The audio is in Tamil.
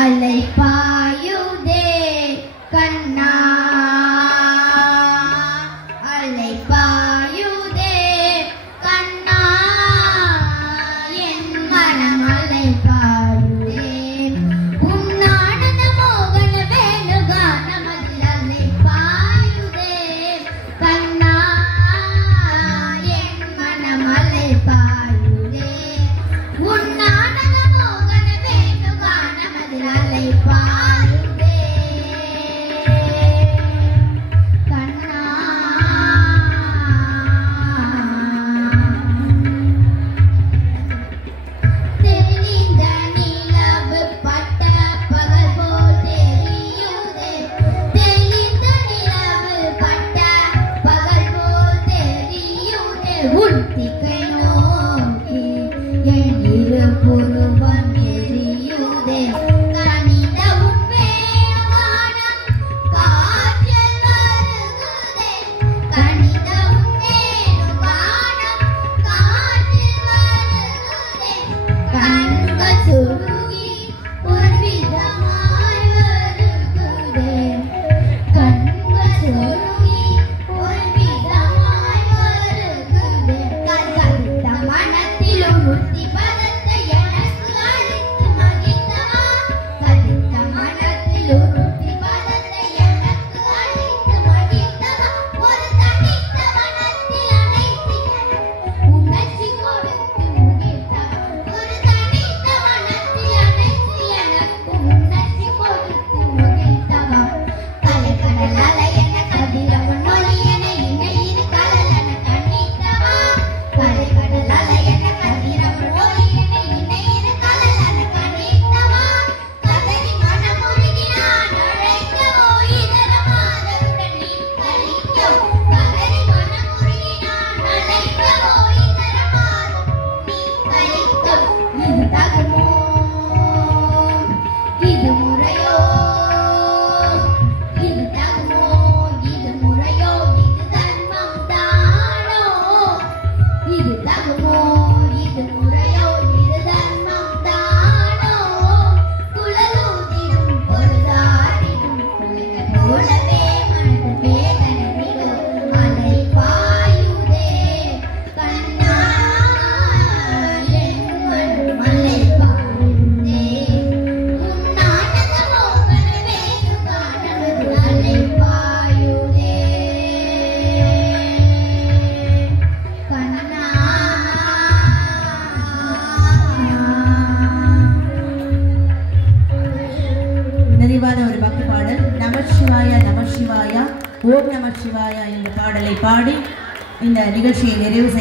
அலை பாயுதே கண்ணா அலை பாயுதே கண்ணா என் மனம் அலை பாயுதே உன்னானந்த மோகன வேணுகானமதில் அலை பாயுதே கண்ணா என் மனம் அலை பாயுதே உன்னானந்த மோகன வேணுகானமதில் அலை பாயுதே கண்ணா தெளிந்த நிலவு பட்ட பகல் போல் தெரியுதே தெளிந்த நிலவு பட்ட பகல் போல் தெரியுதே உத்திகை நோக்கி என் இரு புருவம் எரியுதே கனிந்த உன்மேகானம் காற்றில் வருகுதே கனிந்த உன்மேகானம் காற்றில் வருகுதே கண்கள் சுருங்கி ஒரு விதமாய் வருகுதே கண்கள் சுருங்கி ஒரு விதமாய் வருகுதே கல்கத்த மனத்தில் உறுத்தி பதத்தை எனக்கு அளித்து மகிழ்ந்தவா கல்கத்த மனத்தில் உறுத்தி பதத்தை எனக்கு அளித்து மகிழ்ந்தவா ஒரு தனித்த மனத்தில் அனைத்து உணர்ச்சி கொடுத்து முகிழ்ந்தவா ஒரு தனித்த மனத்தில் அனைத்து எனக்கு உணர்ச்சி கொடுத்து முகிழ்ந்தவா கலைக்கடல் அலையென கதிரவன் ஒளியென இணையிரு கடலென கண்ணித்தவா கலைக்கடல் அலையென கதிரவன் ஒளியென இணையிரு கடலென கண்ணித்தவா கதறி மனமுருகி நான் அழைக்கவோ இதரமாதருடன் நீ கழிக்கோ கதறி மனமுருகி நான் அழைக்கவோ இதரமாதருடன் நீ கழிக்கோ இது தகுமோ இது முறையோ இது தகுமோ இது முறையோ இது தர்மம் தானோ இது தகுமோ இது முறையோ இது தர்மம் தானோ குழலூதிடும் பொழுதாடிடும் குழல் போலவே மனது வேதனை விடும் அலை பாயுதே கண்ணா என் மனம் அலை பாயுதே உன்னானந்த மோகன வேணுகானமதில் அலை பாயுதே கண்ணா நிறைவான ஒரு பக்தி பாடல் நம சிவாயா ஓம் நம சிவாயா என்ற பாடலை பாடி இந்த நிகழ்ச்சியை நிறைவு செய்ய